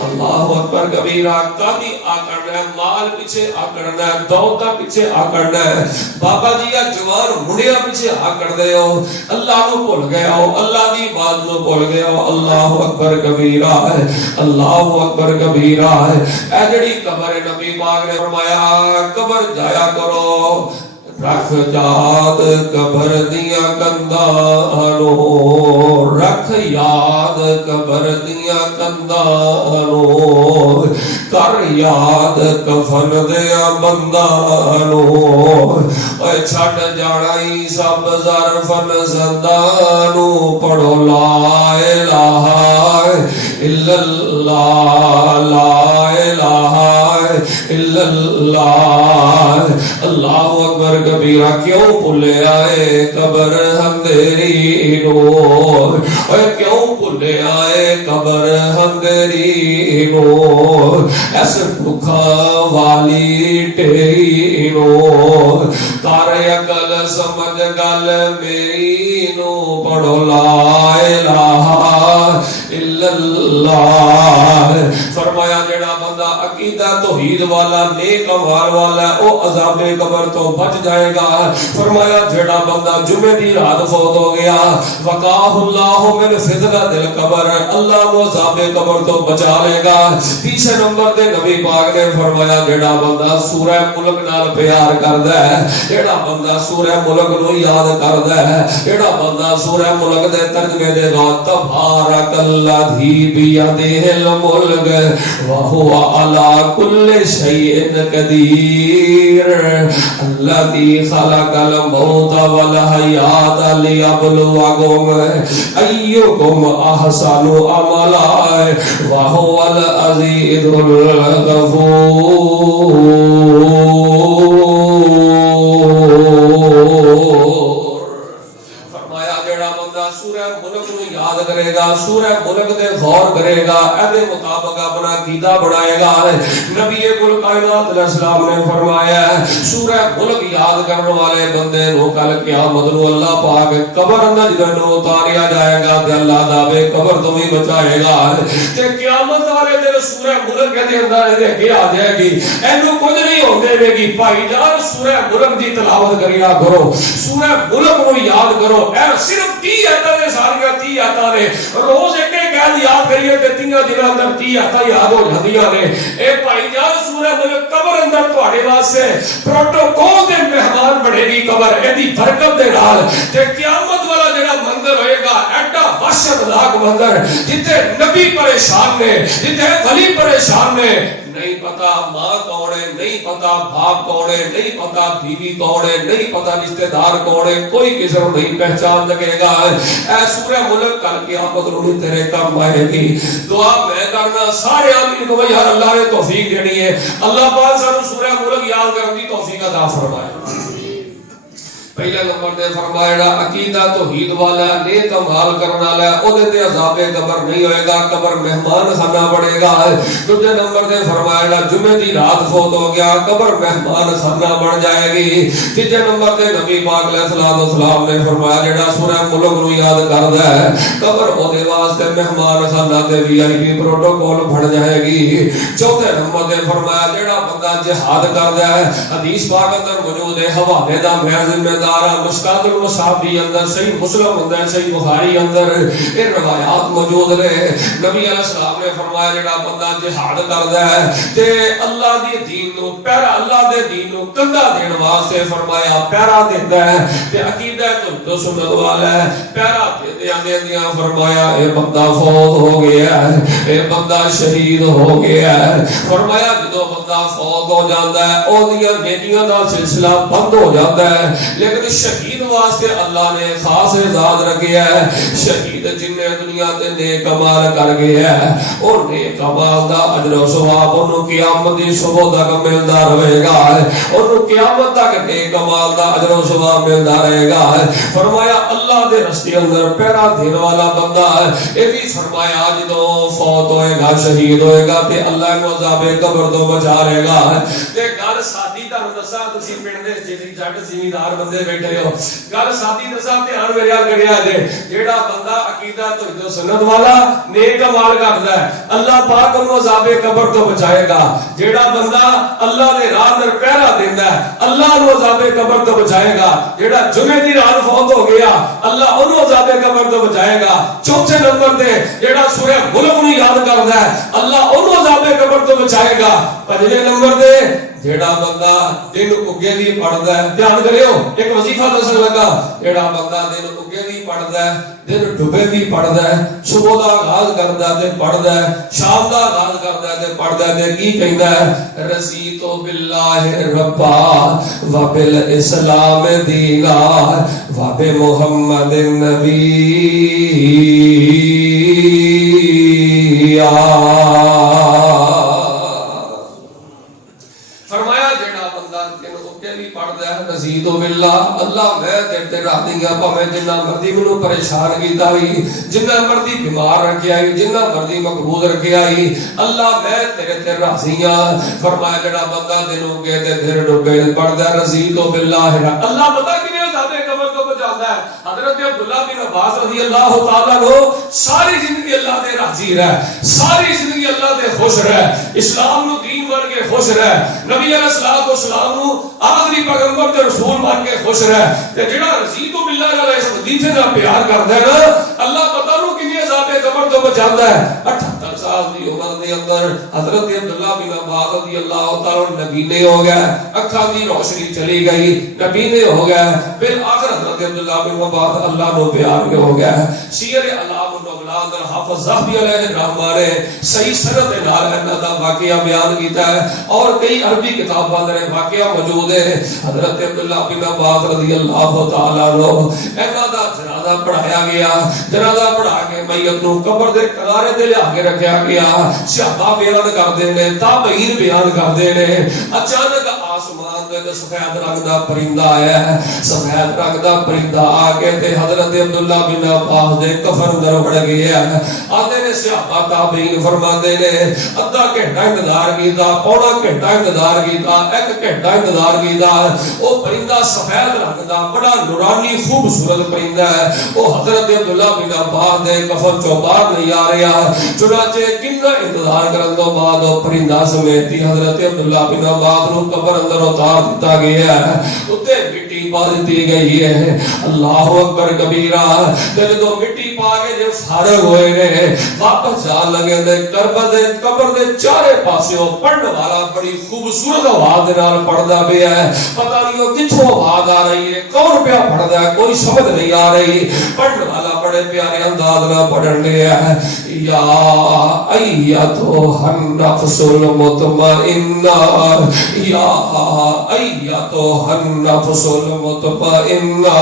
اللہ اکبر کبیرہ. کبھی آ کرنا ہے, مال پیچھے آ کرنا ہے, دولت پیچھے آ کرنا ہے, بابا جی جوان منڈیا پیچھے آ کر دے ہو, اللہ نو بھول گیا ہو, اللہ دی بات نو بھول گیا ہو. اللہ اکبر کبیرہ ہے, اللہ اکبر کبیرہ ہے. اے جڑی قبر نبی پاک نے فرمایا قبر جایا کرو, رکھ یاد قبر دیاں کندانو, رکھ یاد قبر دیاں کندانو, کر یاد کفن دیاں بندانو. اے چھڈ جانا ہی سب ظرفن زندانو, پڑھو لا الہ الا اللہ, لا الہ الا اللہ. اللہ اکبر کبیرہ. کیوں بھولے آئے قبر اندھیری نور, اے کیوں بھولے آئے قبر اندھیری نور, ایسے بکھا والی ٹیری نور, کار عقل سمجھ گل میری نو, پڑھو لا الہ الا اللہ. فرمایا جڑا بندہ عقیدہ توحید والا نیک اعمال والا او عذاب قبر تو بچ جائے گا. فرمایا جڑا بندہ جمعے دی رات فوت ہو گیا وقاہ اللہ من فتنۃ القبر, اللہ کو عذاب قبر تو بچا لے گا. تیسرے نمبر تے نبی پاک نے فرمایا جڑا بندہ سورہ ملک نال پیار کردا ہے, جڑا بندہ سورہ ملک نو یاد کردا ہے, جڑا بندہ سورہ ملک دے ترجمے دے بعد تبارک الذی بیدہ الملک وہو علی کل شیء قدیر الذی خلق الموت والحیات لیبلوکم ایکم احسن عملا وہو العزیز الغفور. سورہ ملک کو یاد کرے گا, سورہ ملک دے غور کرے گا, اے مطابق اپنا عقیدہ بنائے گا. نبی کل کائنات علیہ السلام نے فرمایا سورہ ملک یاد کرنے والے بندے نو کل قیامت نو اللہ پاک قبر اندر جنوں اتاریا جائے گا تے اللہ دے قبر تو بھی بچائے گا. تے قیامت والے دن سورہ ملک دے اندر دے کے آ جائے گی, اینو کچھ نہیں ہوندے وے گی بھائی جان سورہ ملک دی تلاوت کریا کرو, سورہ ملک کو یاد کرو. اے صرف 30 آیتاں ساریاں 30 آیتاں نے روز ایک ایک آیت یاد کریے تے 3 دناں اندر 30 آیتاں یاد ہو جاندیاں نے. اے بھائی جان سورہ ملک قبر اندر تواڈے واسطے پروٹوکول دے مہمان بنے گی قبر ایدی برکت دے نال. تے قیامت والا جڑا منظر ہوئے گا ایڈا وحشت ناک منظر جتھے نبی پریشان نے, جتھے ولی پریشان نے, نہیں پتا ماں کون ہے, نہیں پتا باپ کون ہے, نہیں پتا بیوی کون ہے, نہیں پتا رشتہ دار کون ہے, کوئی کسی کو نہیں پہچان سکے گا. اے سورہ ملک کل قیامت نو تیرے کام آئے گی. دعا میں کرنا سارے آمین کو یار اللہ نے توفیق دینی ہے. اللہ پاک سانو سورہ ملک یاد کرنے دی توفیق عطا فرمائے. پہلا نمبر تے فرمایا عقیدہ توحید والا نیک اعمال کرنے والا او دے تے عذاب قبر نہیں ہوئے گا, قبر مہمان خانہ بنے گا. دوسرے نمبر تے فرمایا جمعے دی رات فوت ہو گیا قبر مہمان خانہ بن جائے گی. تیسرے نمبر تے نبی پاک علیہ الصلوۃ والسلام نے فرمایا جڑا سورہ ملک نو یاد کردا ہے قبر او دے واسطے مہمان خانہ تے وی آئی پی پروٹوکول بن جائے گی. چوتھے نمبر تے فرمایا جڑا بندہ جہاد کردا ہے حدیث پاک اندر موجود ہے حوالے دا میں ذمہ مشکات المصابی اندر صحیح مسلم اندر صحیح بخاری اندر یہ روایات موجود نے. نبی علیہ السلام نے فرمایا جڑا بندہ جہاد کردا ہے تے اللہ دی دین نو پہرا, اللہ دے دین نو کندھا دین واسطے فرمایا پہرا دیندا ہے تے عقیدہ تو سنت والا ہے پہرا دیندیاں فرمایا اے بندہ فوت ہو گیا ہے, اے بندہ شہید ہو گیا ہے. فرمایا جدوں بندہ فوت ہو جاندا ہے او دیاں نیکیاں دا سلسلہ بند ہو جاندا ہے. لیکن شہید واسطے اللہ نے خاص اعزاز رکھیا ہے. شہید جن دنیا تے نیک عمل کر گیا ہے او نیک عمل دا اجر و ثواب اونوں قیامت دی صبح تک ملدا رہے گا, اونوں قیامت تک نیک عمل دا اجر و ثواب ملدا رہے گا. فرمایا اللہ دے راستے اندر پہرا دینے والا بندہ ہے. اے بھی فرمایا جدوں فوت ہوئے گا شہید ہوئے گا تے اللہ کو عذاب قبر تو بچا لے گا. تے گل سادی تانوں دساں تسی پنڈ دے جڑی جٹ زمیندار بندے بیٹھے ہو, گل سادی دساں دھیان میرے نال کریا جے. جیڑا بندہ عقیدہ توحید و سنت والا نیک اعمال کردا ہے اللہ پاک اونوں عذاب قبر تو بچائے گا. جیڑا بندہ اللہ دے راہ اندر پہرا دیندا ہے اللہ اونوں عذاب قبر تو بچائے گا. جیڑا جمعے دی رات فوت ہو گیا اللہ اونوں عذاب قبر تو بچائے گا. چوتھے نمبر تے جیڑا سورہ ملک نوں یاد کردا ہے اللہ اونوں عذاب قبر تو بچائے گا. پنجویں نمبر تے جیڑا بندہ دن اگے بھی پڑھدا ہے, دھیان کریو ایک وظیفہ دسن لگا, جیڑا بندہ دن اگے بھی پڑھدا ہے دن ڈوبے بھی پڑھدا ہے, صبح دا آغاز کردا ہے تے پڑھدا ہے, شام دا آغاز کردا ہے تے پڑھدا ہے. تے کی کہندا ہے رضیت باللہ ربا و بالاسلام دینا و بمحمد نبی. رضیت باللہ اللہ میں تیرے راضی ہاں بھاویں جنہ مرضی مینوں پریشان کیتا ہوئی, جنہ مرضی بیمار رکھیا ہوئی, جنہ مرضی مقبوض رکھیا ہوئی, اللہ میں تیرے تے راضی ہاں. فرمایا جڑا بندہ دنوں کے تے پھر ڈوبے پڑھدا رضیت باللہ اللہ پتہ کیویں عذاب قبر تو بچاتا ہے. حضرت عبداللہ عبداللہ بن عباس رضی اللہ تعالیٰ عنہ ساری زندگی اللہ دے راضی رہ، ساری زندگی اللہ دے خوش رہ، اسلام نو دین بن کے خوش رہ، نبی علیہ الصلوۃ والسلام نو آخری پیغمبر تے رسول بن کے خوش رہ، تے جڑا رضیت باللہ علیہ اس وظیفے دا پیار کردا ہے نا، اللہ پتہ نو کنے عذاب قبر تو بچاندا ہے۔ 78 سال دی عمر دے اندر حضرت عبداللہ بن عباس رضی اللہ تعالیٰ نبی نے ہو گیا، اکھاں دی روشنی چلی گئی، نبی نے ہو گیا، پھر آخر حضرت عبداللہ بن عباس اللہ نو پیار کے ہو گیا۔ سیر اعلام النبلاء اندر حافظ ذہبی علیہ الرحمہ نے صحیح سند دے نال انہاں دا واقعہ بیان کیتا ہے، اور کئی عربی کتاباں اندر واقعہ موجود ہے۔ حضرت عبداللہ بن عباس رضی اللہ تعالیٰ عنہ انہاں دا جنازہ پڑھایا گیا، جنازہ پڑھا کے میت نو قبر دے کنارے تے لیا کے رکھیا گیا۔ صحابہ بیان کردے نے، تابعین بیان کردے نے، اچانک آسمان تے سفید رنگ دا پرندہ آیا ہے، سفید رنگ دا پرندہ آ کے تے حضرت عبداللہ بن عباس دے کفن اندر وڑ گیا ہے۔ آدھے نے صحابہ تابعین فرماندے نے ادھا گھنٹہ انتظار کیتا، پونا گھنٹہ انتظار کیتا، 1 گھنٹہ انتظار کیتا، وہ پرندہ سفید رنگ دا بڑا نورانی خوبصورت پرندہ ہے، وہ حضرت عبداللہ بن عباس دے کفن چوں باہر نہیں آ رہا۔ چنانچہ کتنا انتظار کرن تو بعد وہ پرندہ سمیت حضرت عبداللہ بن عباس نو قبر اندر اتار دیتا گیا ہے، اتے مٹی پا دیتی گئی ہے۔ اللہ اکبر کبیرہ۔ جدوں مٹی پا کے جب فارغ ہوئے نے واپس جان لگے تے قبر دے چارے پاسوں پڑھن والا بڑی خوبصورت آواز دے نال پڑھدا پیا ہے، پتہ نہیں وہ کتھوں آواز آ رہی ہے، کون پیا پڑھدا ہے، کوئی سمجھ نہیں آ رہی۔ پڑھن والا بڑے پیارے انداز نال پڑھن دیا ہے، یا ایتھا النفس المطمئنہ، یا ایتھا النفس المطمئنہ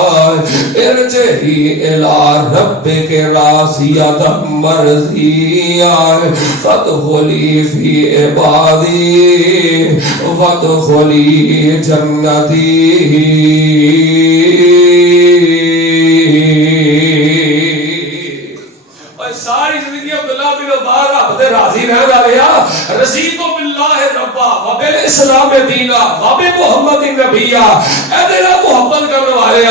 ارجعی الی ربک راضیۃ مرضیہ فادخلی فی عبادی وادخلی جنتی۔ ساری زندگی عبداللہ بن عباس رب دے راضی رہن والے، رضیت باللہ ربا وبالاسلام دینا وبمحمد نبیا، اے دے نال محبت کرنے والے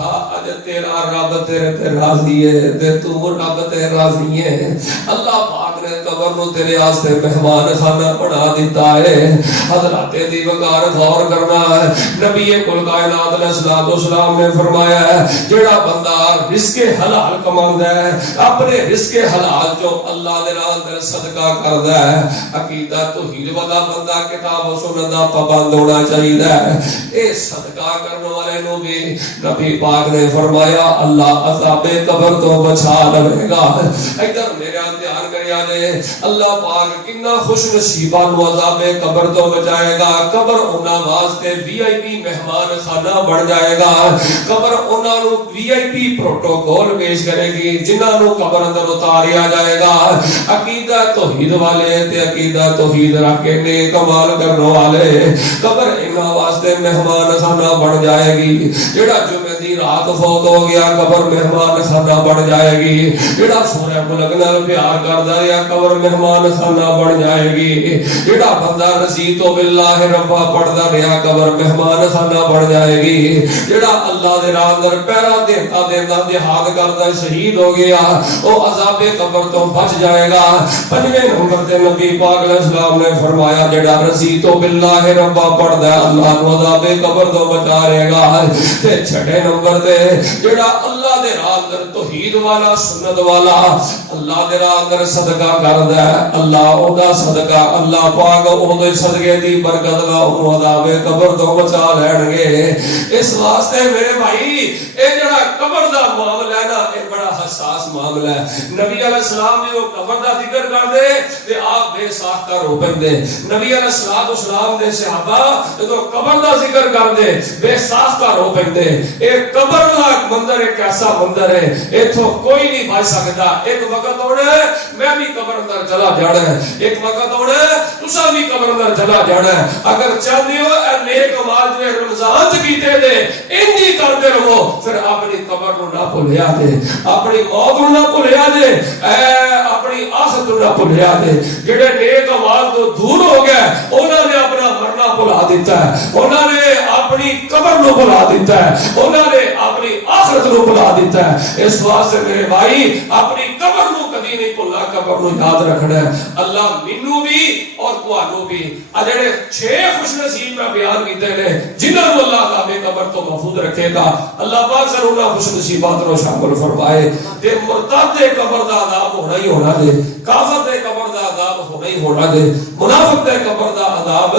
اج تیرا رب تیرے تے راضی ہے تے تو رب تے راضی ہے۔ اللہ پاک نے قبر نو تیرے واسطے مہمان خانہ بنا دیتا ہے۔ حضرات دی وقار غور کرنا ہے، نبی کل کائنات علیہ الصلوۃ والسلام نے فرمایا ہے جڑا بندہ رزق حلال کماندا ہے، اپنے رزق حلال جو اللہ دے راہ اندر صدقہ کردا ہے، عقیدہ توحید والا بندہ کتاب و سنت دا پابند ہونا چاہیے۔ اے صدقہ کرنے والے نو بھی نبی پاک نے فرمایا اللہ عذاب قبر تو بچا لے گا۔ ادھر میرے دھیان کریا نے، اللہ پاک کتنا خوش نصیباں نو عذاب قبر تو بچائے گا۔ قبر انہاں واسطے وی آئی پی مہمان خانہ بن جائے گا، قبر انہاں نو وی آئی پی پروٹوکول پیش کرے گی جنہاں نو قبر اندر اتاریا جائے گا۔ عقیدہ توحید والے تے عقیدہ توحید رکھ کے نیک عمل کرنے والے، قبر انہاں واسطے مہمان خانہ بن جائے گی۔ جڑا جمعے دی رات فوت ہو گیا قبر مہمان خانہ بن جائے گی، جڑا سورہ ملک نال پیار کردا ہے قبر مہمان خانہ بن جائے گی، جڑا بندہ رضیت باللہ ربا پڑھدا رہیا قبر مہمان خانہ بن جائے گی، جڑا اللہ دے راہ اندر پہرا دیتا دیتا جہاد کردا شہید ہو گیا او عذاب قبر تو بچ جائے گا۔ پنجویں نمبر تے نبی پاک علیہ السلام نے فرمایا جڑا رضیت باللہ ربا پڑھدا ہے اللہ نو عذاب قبر تو بچا رہے گا۔ تے چھٹے نمبر تے جڑا اللہ دے راہ اندر توحید والا سنت والا اللہ دے راہ اندر صدقہ کردا ہے، اللہ او دا صدقہ اللہ پاک او دے صدقے دی برکت نال او عذاب قبر تو بچا لین گے۔ اس واسطے میرے بھائی اے جڑا قبر دا معاملہ ہے نا اے بڑا حساس معاملہ ہے۔ نبی علیہ السلام جو قبر دا ذکر کردے تے آپ بے ساختہ رو پیندے، نبی علیہ السلام دے صحابہ جدوں قبر دا ذکر کردے بے ساختہ رو پیندے۔ اے قبر دا منظر ایک ایسا منظر ہے ایتھوں کوئی نہیں بچ سکدا۔ ایک وقت ہونا ہے میں بھی قبر اندر چلا جانا ہے، ایک وقت ہونا ہے تساں بھی قبر اندر چلا جانا ہے۔ اگر چاہتے ہو اے نیک اعمال جو رمضان چ کیتے دے انہی کرتے رہو، پھر اپنی قبر نو نہ بھولیا جے، اپنی موت نو نہ بھولیا جے، اپنی آخرت نو نہ بھولیا جے۔ جڑے نیک اعمال تو دور ہو گئے انہاں نے اپنا مرنا بھلا دیتا ہے، انہاں نے اپنی قبر نو بھلا دیتا ہے، انہاں نے اپنی آخرت آخرت نو بھلا دیتا ہے. اس واسطے میرے بھائی اپنی قبر نو کدی نہیں بھولنا, قبر نو یاد رکھنا ہے. اللہ مینوں بھی اور تانوں بھی آ جڑے 6 خوش نصیب میں بیان کیتے نے جنہاں نو اللہ عذاب قبر تو محفوظ رکھے گا, اللہ پاک ضرور انہاں خوش نصیبات نو شامل فرمائے. تے مرتد دے قبر دا عذاب ہونا ہی ہونا دے, کافر دے قبر دا عذاب ہونا ہی ہونا دے, منافق دے قبر دا عذاب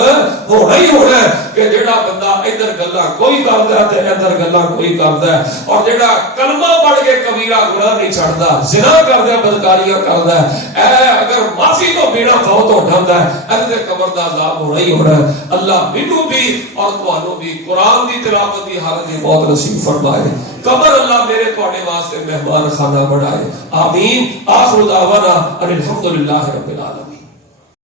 ہونا ہی ہونا ہے. کہ جڑا بندہ ادھر گلاں کوئی کردا ہے تے ادھر گلاں کوئی کردا ہے, اور جڑا کلمہ پڑھ کے کبیرہ گناہ نہیں چھڑدا, زنا کردا, بدکاریاں کردا ہے, اے اگر معافی تو بنا فوت ہو جاندا ہے, اے قبر دا عذاب ہونا ہی ہونا ہے. اللہ مینوں بھی اور تانوں بھی قرآن دی تلاوت دی حالت دی موت نصیب فرمائے. قبر اللہ میرے تواڈے واسطے مہمان خانہ بنائے. آمین. آخر دعوانا ان الحمدللہ رب العالمین.